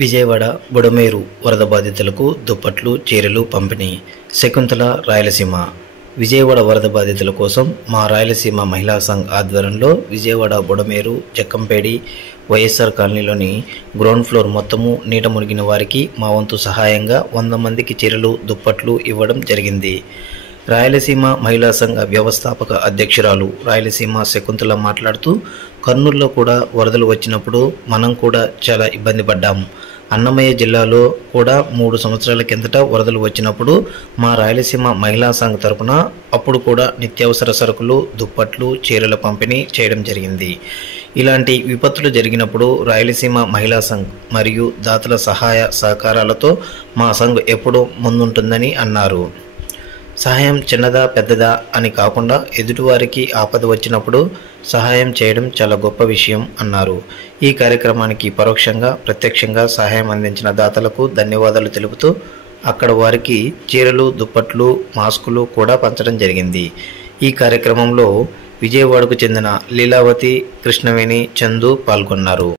విజయవాడ బుడమేరు వరద బాధితులకు దుప్పట్లు, చీరలు పంపిణీ. శకుంతల, రాయలసీమ. విజయవాడ వరద బాధితుల కోసం మా రాయలసీమ మహిళా సంఘ్ ఆధ్వర్యంలో విజయవాడ బుడమేరు, జక్కంపేడి, వైఎస్ఆర్ కాలనీలోని గ్రౌండ్ ఫ్లోర్ మొత్తము నీట మునిగిన వారికి మా వంతు సహాయంగా 100 మందికి చీరలు, దుప్పట్లు ఇవ్వడం జరిగింది. రాయలసీమ మహిళా సంఘ వ్యవస్థాపక అధ్యక్షురాలు రాయలసీమ శకుంతల మాట్లాడుతూ, కర్నూలులో కూడా వరదలు వచ్చినప్పుడు మనం కూడా చాలా ఇబ్బంది పడ్డాము. అన్నమయ్య జిల్లాలో కూడా 3 సంవత్సరాల కిందట వరదలు వచ్చినప్పుడు మా రాయలసీమ మహిళా సంఘ్ తరపున అప్పుడు కూడా నిత్యావసర సరుకులు, దుప్పట్లు, చీరల పంపిణీ చేయడం జరిగింది. ఇలాంటి విపత్తులు జరిగినప్పుడు రాయలసీమ మహిళా సంఘ్ మరియు దాతల సహాయ సహకారాలతో మా సంఘ్ ఎప్పుడూ ముందుంటుందని అన్నారు. సహాయం చిన్నదా పెద్దదా అని కాకుండా ఎదుటివారికి ఆపద వచ్చినప్పుడు సహాయం చేయడం చాలా గొప్ప విషయం అన్నారు. ఈ కార్యక్రమానికి పరోక్షంగా, ప్రత్యక్షంగా సహాయం అందించిన దాతలకు ధన్యవాదాలు తెలుపుతూ అక్కడ వారికి చీరలు, దుప్పట్లు, మాస్కులు కూడా పంచడం జరిగింది. ఈ కార్యక్రమంలో విజయవాడకు చెందిన లీలావతి, కృష్ణవేణి, చందు పాల్గొన్నారు.